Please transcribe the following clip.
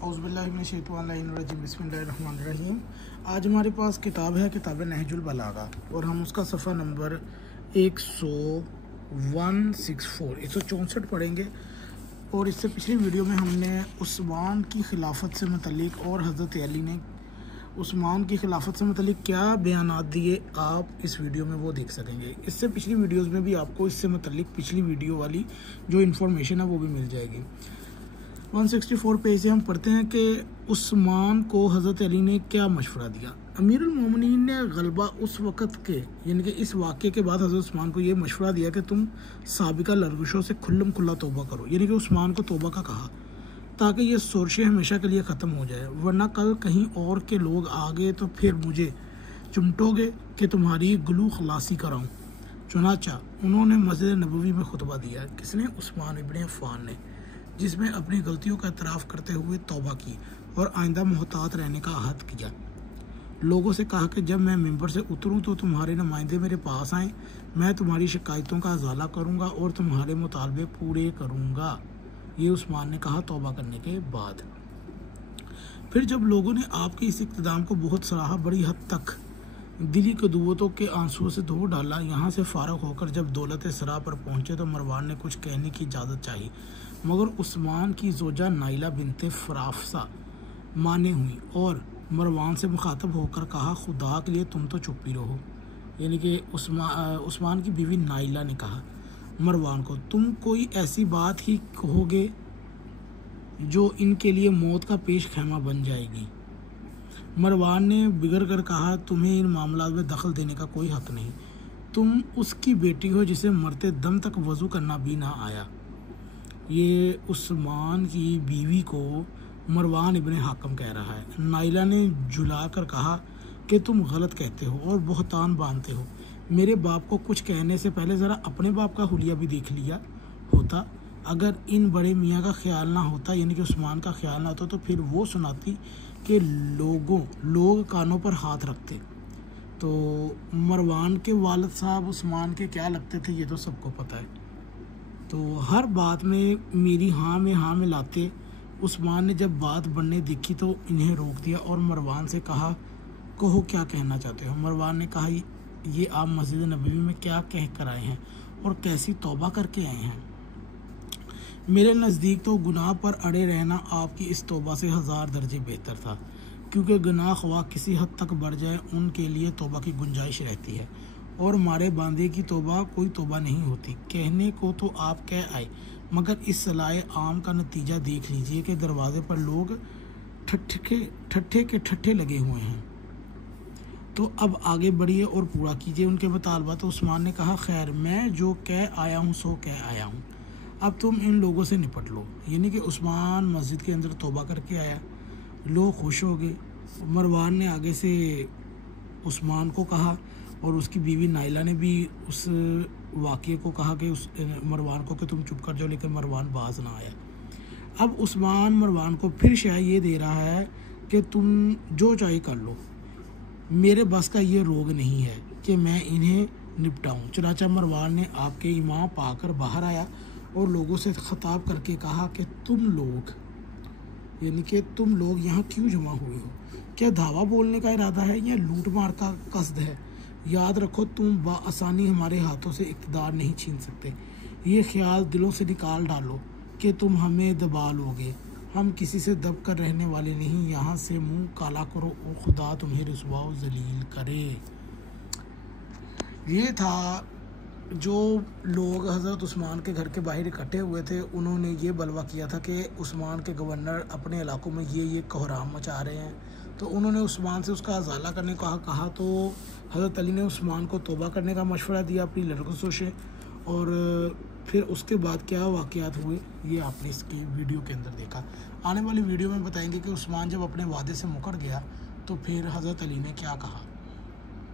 औज़ुबिल्लाहिमिनश्शैतानिर्रजीम बिस्मिल्लाहिर्रहमानिर्रहीम। आज हमारे पास किताब है किताब नहजुल बलागा और हम उसका सफ़ा नंबर 164 पढ़ेंगे। और इससे पिछली वीडियो में हमने उस्मान की खिलाफत से मुतल्लिक और हज़रत अली ने उस्मान की खिलाफत से मुतल्लिक क्या बयानात दिए, आप इस वीडियो में वो देख सकेंगे। इससे पिछली वीडियोस में भी आपको इससे मुतल्लिक पिछली वीडियो वाली जो इन्फॉर्मेशन है वो भी मिल जाएगी। 164 पेज से हम पढ़ते हैं कि उस्मान को हज़रत अली ने क्या मशवरा दिया। अमीरुल मोमिनीन ने गलबा उस वक़्त के यानी कि इस वाक़े के बाद हज़रत उस्मान को ये मशवरा दिया कि तुम साबिका लरगशों से खुल्लम खुल्ला तौबा करो, यानी कि उस्मान को तौबा का कहा ताकि ये सोरशें हमेशा के लिए ख़त्म हो जाए, वरना कल कहीं और के लोग आ गए तो फिर मुझे चिमटोगे कि तुम्हारी गुलू खलासी कराऊँ। चुनाचा उन्होंने मस्जिद नबवी में खुतबा दिया। किसने? उस्मान इब्न अफ़्फ़ान ने, जिसमें अपनी गलतियों का एतराफ़ करते हुए तौबा की और आइंदा मोहतात रहने का अहद किया। लोगों से कहा कि जब मैं मिंबर से उतरूं तो तुम्हारे नुमाइंदे मेरे पास आएँ, मैं तुम्हारी शिकायतों का अजाला करूंगा और तुम्हारे मुतालबे पूरे करूंगा। ये उस्मान ने कहा तौबा करने के बाद। फिर जब लोगों ने आपके इस इक़्तिदाम को बहुत सराहा, बड़ी हद तक दिली कदूवतों के आंसुओं से धो डाला, यहाँ से फारग होकर जब दौलत सरा पर पहुँचे तो मरवान ने कुछ कहने की इजाज़त चाही, मगर उस्मान की जोजा नाइला बिनते फराफसा माने हुई और मरवान से मुखातब होकर कहा, खुदा के लिए तुम तो चुप ही रहो। यानी कि उस्मान की बीवी नाइला ने कहा मरवान को, तुम कोई ऐसी बात ही कहोगे जो इनके लिए मौत का पेश खैमा बन जाएगी। मरवान ने बिगड़ कर कहा, तुम्हें इन मामलों में दखल देने का कोई हक नहीं, तुम उसकी बेटी हो जिसे मरते दम तक वज़ू करना भी ना आया। ये उस्मान की बीवी को मरवान इब्न हाकम कह रहा है। नाइला ने झुला कर कहा कि तुम गलत कहते हो और बहुतान बांधते हो। मेरे बाप को कुछ कहने से पहले ज़रा अपने बाप का हुलिया भी देख लिया होता। अगर इन बड़े मियाँ का ख्याल ना होता, यानी कि उस्मान का ख्याल ना होता, तो फिर वो सुनाती कि लोग कानों पर हाथ रखते। तो मरवान के वालिद साहब उस्मान के क्या लगते थे ये तो सबको पता है। तो हर बात में मेरी हाँ में हाँ मिलाते। उस्मान ने जब बात बढ़ने देखी तो इन्हें रोक दिया और मरवान से कहा, कहो क्या कहना चाहते हो। मरवान ने कहा, ये आप मस्जिद नबवी में क्या कह कर आए हैं और कैसी तौबा करके आए हैं। मेरे नज़दीक तो गुनाह पर अड़े रहना आपकी इस तौबा से 1000 दर्जे बेहतर था, क्योंकि गुनाह ख्वाह किसी हद तक बढ़ जाए उनके लिए तौबा की गुंजाइश रहती है और मारे बांधे की तौबा कोई तौबा नहीं होती। कहने को तो आप कह आए, मगर इस सलाए आम का नतीजा देख लीजिए कि दरवाजे पर लोग ठट्ठे लगे हुए हैं। तो अब आगे बढ़िए और पूरा कीजिए उनके मुतालबा। तो उस्मान ने कहा, खैर मैं जो कह आया हूँ सो कह आया हूँ, अब तुम इन लोगों से निपट लो। यानी कि उस्मान मस्जिद के अंदर तौबा करके आया, लोग खुश हो गए। मरवान ने आगे से उस्मान को कहा और उसकी बीवी नाइला ने भी उस वाक़े को कहा कि उस मरवान को कि तुम चुप कर जाओ, लेकिन मरवान बाज ना आया। अब उस्मान मरवान को फिर शायद ये दे रहा है कि तुम जो चाहे कर लो, मेरे बस का ये रोग नहीं है कि मैं इन्हें निपटाऊं। चुनाचा मरवान ने आपके इमाम पाकर बाहर आया और लोगों से खिताब करके कहा कि तुम लोग यानी कि तुम लोग यहाँ क्यों जमा हुए हो? क्या धावा बोलने का इरादा है या लूट मार का कस्द है? याद रखो, तुम बाआसानी हमारे हाथों से इक़्तिदार नहीं छीन सकते। ये ख्याल दिलों से निकाल डालो कि तुम हमें दबा लोगे। हम किसी से दब कर रहने वाले नहीं। यहाँ से मुंह काला करो और खुदा तुम्हें रुसवा व जलील करे। ये था जो लोग हज़रत उस्मान के घर के बाहर इकट्ठे हुए थे, उन्होंने ये बलवा किया था कि उस्मान के गवर्नर अपने इलाकों में ये कोहराम मचा रहे हैं। तो उन्होंने उस्मान से उसका अजाला करने को कहा। तो हज़रत अली ने उस्मान को तौबा करने का मशवरा दिया अपनी लड़कों से। और फिर उसके बाद क्या वाक़यात हुए ये आपने इसकी वीडियो के अंदर देखा। आने वाली वीडियो में बताएंगे कि उस्मान जब अपने वादे से मुकर गया तो फिर हज़रत अली ने क्या कहा।